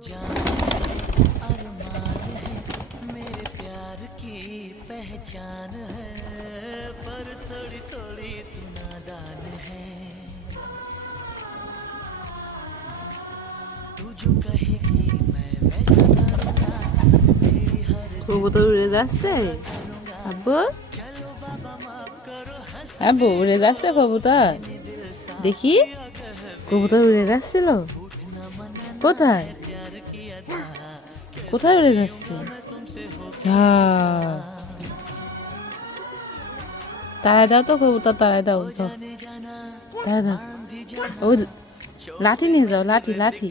जान अरमान है मेरे प्यार की पहचान है पर थोड़ी थोड़ी तू नादान है तू जो कहेगी मैं वैसा करूँगा तेरी हर কবুতর উড়ে যাচ্ছে करूँगा আব্বু चलो बाबा माफ करो हंस আব্বু উড়ে যাচ্ছে কবুতর दिल सा দেখি कह কবুতর উড়ে যাচ্ছিল झूठ न मनाना কোথায় प्यार किया था কোথায় উড়ে যাচ্ছে तुमसे हो যা তাড়ায় দাও তো কবুতর তাড়ায় দাও যাও जाने जाना তাড়ায় দাও आंधी जाना ওই লাঠি নিয়ে যাও লাঠি লাঠি